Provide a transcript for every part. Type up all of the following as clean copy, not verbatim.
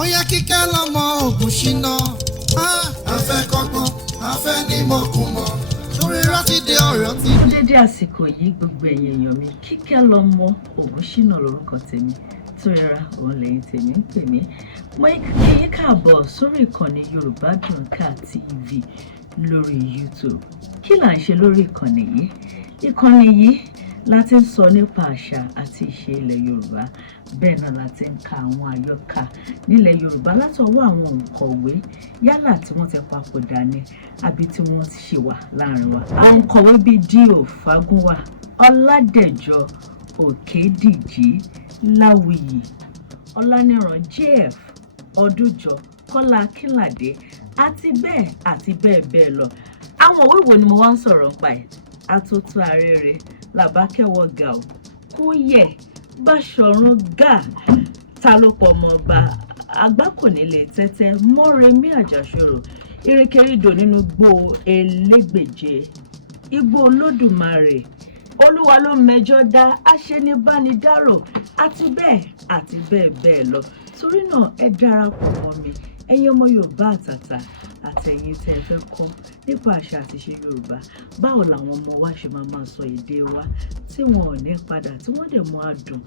Oya kíkẹ́ lọ́mọ ògùn ṣínà. Afẹ́ kọ́gbọ́n, afẹ́ ní mọ̀kùmọ̀. Sórí rántí dé ọ̀rọ̀ ti. Dédé àsìkò yìí gbogbo ẹ̀yin èèyàn mi, Kíkẹ́ lọ́mọ Ògúnṣínà lórúkọ tèmi. Tóyẹra òun lẹ́yìn tèmi ń pè mí. Mo yí káàbọ̀ sórí ìkànnì Yorùbá Dùn Ká TV lórí YouTube. Kí là ń ṣe lórí ìkànnì yìí? Ìkànnì yìí láti ń sọ nípa àṣà àti ìṣe ilẹ̀ Yorùbá. Bẹ́ẹ̀ náà láti ń ka àwọn àyọkà nílẹ̀ Yorùbá látọwọ́ àwọn òǹkọ̀wé yálà tí wọ́n ti papòdà ni àbí tí wọ́n ti ṣe wà láàrin wa. Àwọn òǹkọ̀wé bíi D.O. Fágúnwà, Ọládẹ̀jọ Òkèdìjí, Láwìyí, Ọláníran J.F. Ọdúnjọ, Kọ́lá Akínládé àti bẹ́ẹ̀ bẹ́ẹ̀ lọ. Àwọn òwe wo ni mo wá ń sọ̀rọ̀ nípa ẹ̀? Atótó arére, Làbákẹ́wọ̀ Gàù, Kúyẹ̀, Báṣọ̀run Gáà, Talópọ̀ ọmọọba, Àgbákònílé Tẹ́tẹ́, Mọ́remí Àjàṣorò, Ìrìnkèrindò nínú igbó Elégbèje, Igbó Olódùmarè, Olúwa Ló M'Ẹjọ dá, Aṣenibánidárò àti bẹ́ẹ̀ lọ. Torí náà ẹ darapọ̀ mọ́ mi, ẹ̀yin ọmọ Yorùbá àtàtà àtẹ̀yin tẹ́ ẹ fẹ́ kọ́ nípa àṣà àti ìṣe Yorùbá. Báwo làwọn ọmọ wa ṣe máa sọ èdè wa tí wọn ò ní padà, tí wọ́n dẹ̀ mọ adùn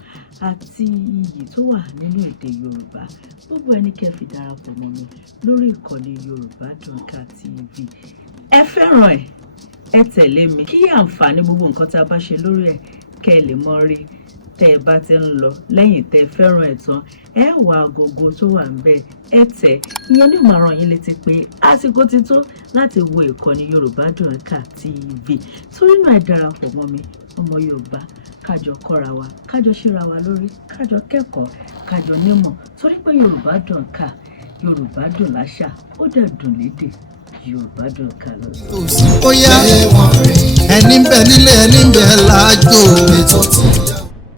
àti iyì tó wà nínú èdè Yorùbá. Gbogbo ẹni kẹ́ fi darapọ̀ mọ́ mi lórí ìkànnì Yorùbá Dùn Ká TV. Ẹ fẹ́ràn ẹ̀, ẹ tẹ̀lé mi kí àǹfààní gbogbo nǹkan tá a bá ṣe lórí ẹ̀ kẹ́ ẹ lè mọ rí tẹ́ ẹ bá ti ń lọ. Lẹ́yìn tẹ́ ẹ fẹ́ràn ẹ̀ tán, ẹ wá agogo tó wà ńbẹ̀, ẹ tẹ̀. Ìyẹn ní ó máa rán yín létí pé àsìkò ti tó láti wo ìkànnì Yorùbá Dùn Ká TV. Torí náà ẹ darapọ̀ mọ́ mi, ọmọ Yorùbá, kájọ kọ́ra wa, kájọ ṣíra wa lórí, kájọ kẹ́kọ̀ọ́, kájọ nímọ̀. Torí pé Yorùbá dùn ká, Yorùbá dùn láṣà, ó dẹ̀ dùn lédè. Yorùbá Dùn Ká lọ. Ó yá ẹni ń bẹ nílé ẹni ń bẹ láàjò.